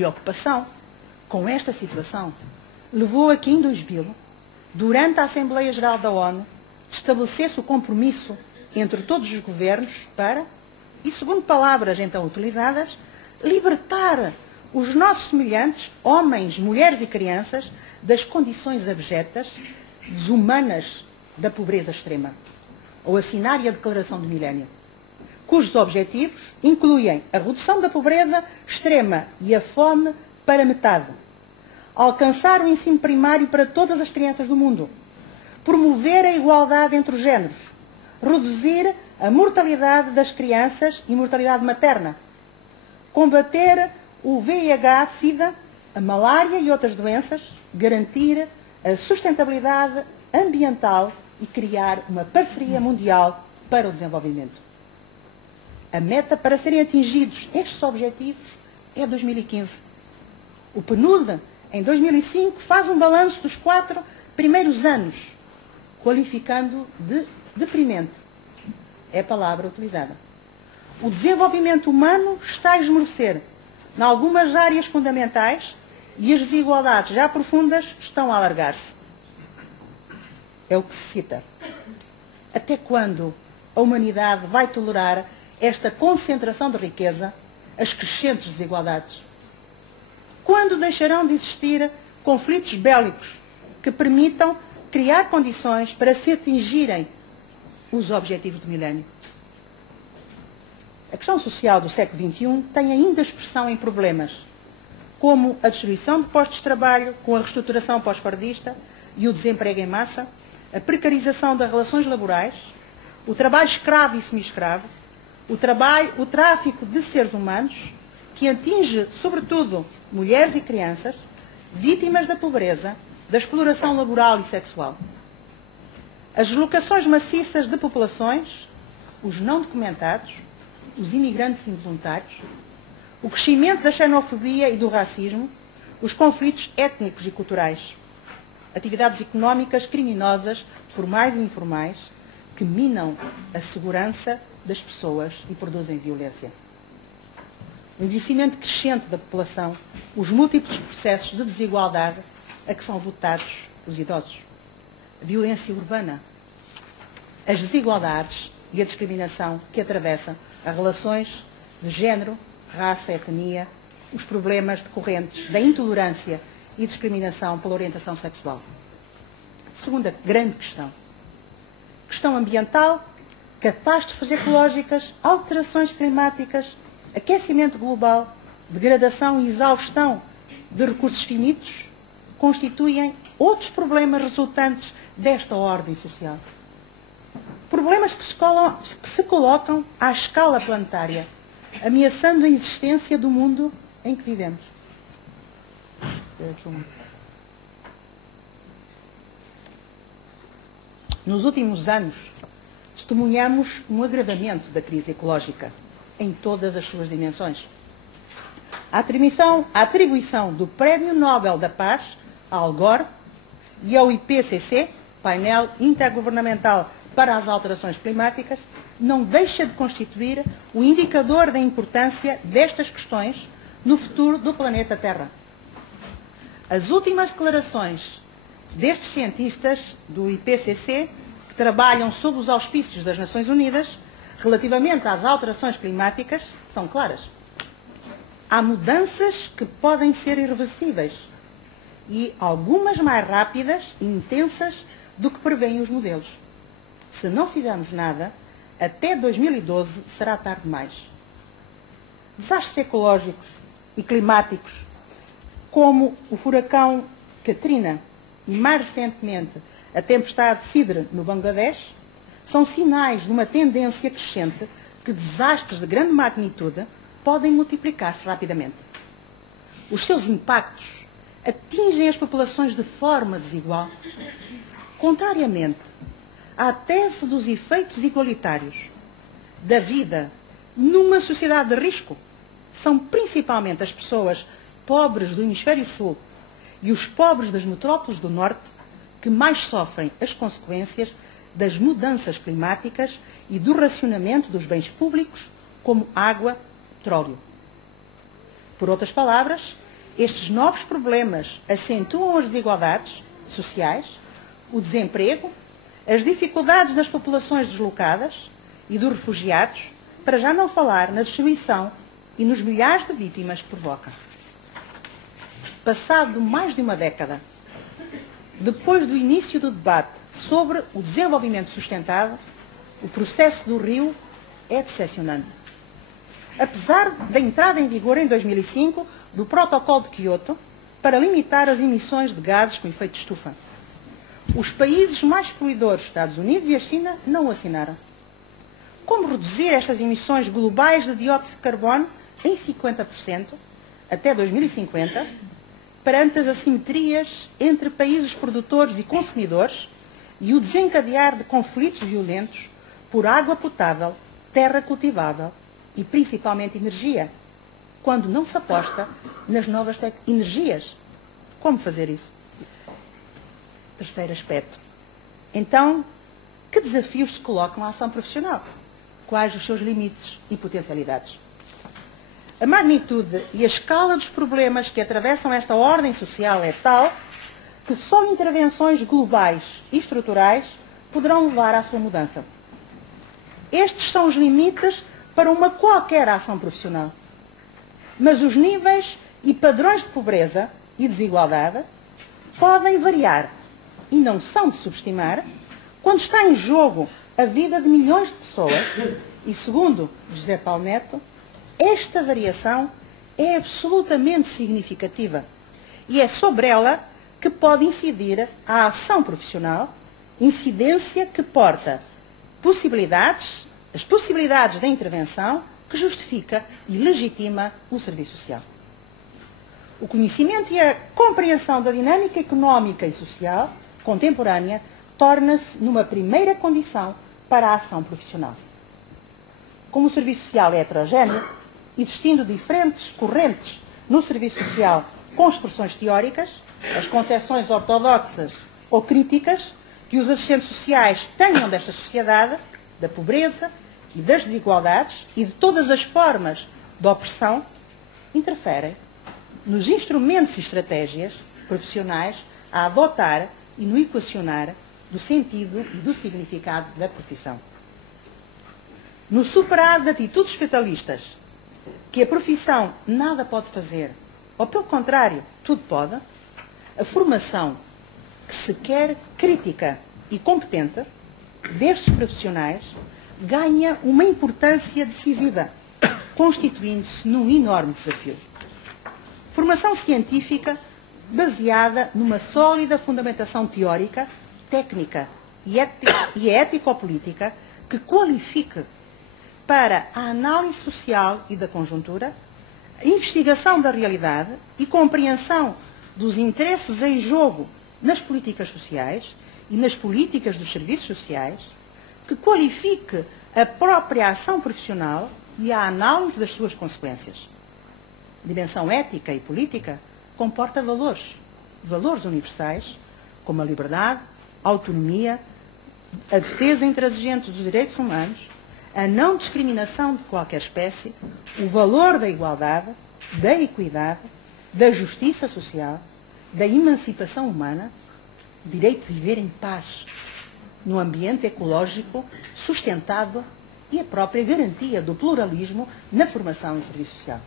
preocupação com esta situação levou a que, em 2000, durante a Assembleia Geral da ONU, se estabelecesse o compromisso entre todos os governos para, e segundo palavras então utilizadas, libertar os nossos semelhantes, homens, mulheres e crianças, das condições abjetas, desumanas da pobreza extrema, ou assinar a Declaração do Milénio, cujos objetivos incluem a redução da pobreza extrema e a fome para metade, alcançar o ensino primário para todas as crianças do mundo, promover a igualdade entre os géneros, reduzir a mortalidade das crianças e mortalidade materna, combater o VIH-Sida, a malária e outras doenças, garantir a sustentabilidade ambiental e criar uma parceria mundial para o desenvolvimento. A meta para serem atingidos estes objetivos é 2015. O PNUD, em 2005, faz um balanço dos 4 primeiros anos, qualificando de deprimente. É a palavra utilizada. O desenvolvimento humano está a esmorecer em algumas áreas fundamentais e as desigualdades já profundas estão a alargar-se. É o que se cita. Até quando a humanidade vai tolerar esta concentração de riqueza, as crescentes desigualdades? Quando deixarão de existir conflitos bélicos que permitam criar condições para se atingirem os objetivos do milénio? A questão social do século XXI tem ainda expressão em problemas, como a destruição de postos de trabalho com a reestruturação pós-fordista e o desemprego em massa, a precarização das relações laborais, o trabalho escravo e semi-escravo, o tráfico de seres humanos, que atinge, sobretudo, mulheres e crianças, vítimas da pobreza, da exploração laboral e sexual. As deslocações maciças de populações, os não documentados, os imigrantes involuntários, o crescimento da xenofobia e do racismo, os conflitos étnicos e culturais, atividades económicas criminosas, formais e informais, que minam a segurança das pessoas e produzem violência. O envelhecimento crescente da população, os múltiplos processos de desigualdade a que são votados os idosos, a violência urbana, as desigualdades e a discriminação que atravessam as relações de género, raça, etnia, os problemas decorrentes da intolerância e discriminação pela orientação sexual. Segunda grande questão. Questão ambiental, catástrofes ecológicas, alterações climáticas, aquecimento global, degradação e exaustão de recursos finitos constituem outros problemas resultantes desta ordem social. Problemas que se colocam à escala planetária, ameaçando a existência do mundo em que vivemos. Nos últimos anos, testemunhamos um agravamento da crise ecológica em todas as suas dimensões. A atribuição do Prémio Nobel da Paz a Al Gore e ao IPCC, Painel Intergovernamental para as Alterações Climáticas, não deixa de constituir o indicador da importância destas questões no futuro do planeta Terra. As últimas declarações destes cientistas do IPCC, que trabalham sob os auspícios das Nações Unidas, relativamente às alterações climáticas, são claras. Há mudanças que podem ser irreversíveis e algumas mais rápidas e intensas do que prevêem os modelos. Se não fizermos nada, até 2012 será tarde demais. Desastres ecológicos e climáticos, como o furacão Katrina e, mais recentemente, a tempestade Sidr no Bangladesh, são sinais de uma tendência crescente que desastres de grande magnitude podem multiplicar-se rapidamente. Os seus impactos atingem as populações de forma desigual. Contrariamente à tese dos efeitos igualitários da vida numa sociedade de risco, são principalmente as pessoas pobres do hemisfério sul e os pobres das metrópoles do norte que mais sofrem as consequências das mudanças climáticas e do racionamento dos bens públicos, como água, petróleo. Por outras palavras, Estes novos problemas acentuam as desigualdades sociais, o desemprego, as dificuldades das populações deslocadas e dos refugiados, para já não falar na destruição e nos milhares de vítimas que provoca. Passado mais de uma década, depois do início do debate sobre o desenvolvimento sustentado, o processo do Rio é decepcionante. Apesar da entrada em vigor em 2005 do Protocolo de Quioto para limitar as emissões de gases com efeito de estufa, os países mais poluidores, Estados Unidos e a China, não o assinaram. Como reduzir estas emissões globais de dióxido de carbono em 50% até 2050, perante as assimetrias entre países produtores e consumidores e o desencadear de conflitos violentos por água potável, terra cultivável e principalmente energia, quando não se aposta nas novas energias? Como fazer isso? Terceiro aspecto. Então, que desafios se colocam à ação profissional? Quais os seus limites e potencialidades? A magnitude e a escala dos problemas que atravessam esta ordem social é tal que só intervenções globais e estruturais poderão levar à sua mudança. Estes são os limites para uma qualquer ação profissional. Mas os níveis e padrões de pobreza e desigualdade podem variar e não são de subestimar quando está em jogo a vida de milhões de pessoas e, segundo José Paulo Neto, esta variação é absolutamente significativa e é sobre ela que pode incidir a ação profissional, incidência que porta as possibilidades da intervenção que justifica e legitima o serviço social. O conhecimento e a compreensão da dinâmica económica e social contemporânea torna-se numa primeira condição para a ação profissional. Como o serviço social é heterogéneo, existindo diferentes correntes no serviço social com expressões teóricas, as concepções ortodoxas ou críticas que os assistentes sociais tenham desta sociedade, da pobreza e das desigualdades e de todas as formas de opressão, interferem nos instrumentos e estratégias profissionais a adotar e no equacionar do sentido e do significado da profissão. No superar de atitudes fatalistas, que a profissão nada pode fazer, ou pelo contrário, tudo pode, a formação que se quer crítica e competente destes profissionais ganha uma importância decisiva, constituindo-se num enorme desafio. Formação científica baseada numa sólida fundamentação teórica, técnica e ético-política que qualifique para a análise social e da conjuntura, a investigação da realidade e compreensão dos interesses em jogo nas políticas sociais e nas políticas dos serviços sociais, que qualifique a própria ação profissional e a análise das suas consequências. A dimensão ética e política comporta valores universais, como a liberdade, a autonomia, a defesa intransigente dos direitos humanos, a não discriminação de qualquer espécie, o valor da igualdade, da equidade, da justiça social, da emancipação humana, o direito de viver em paz, num ambiente ecológico sustentado e a própria garantia do pluralismo na formação e serviço social.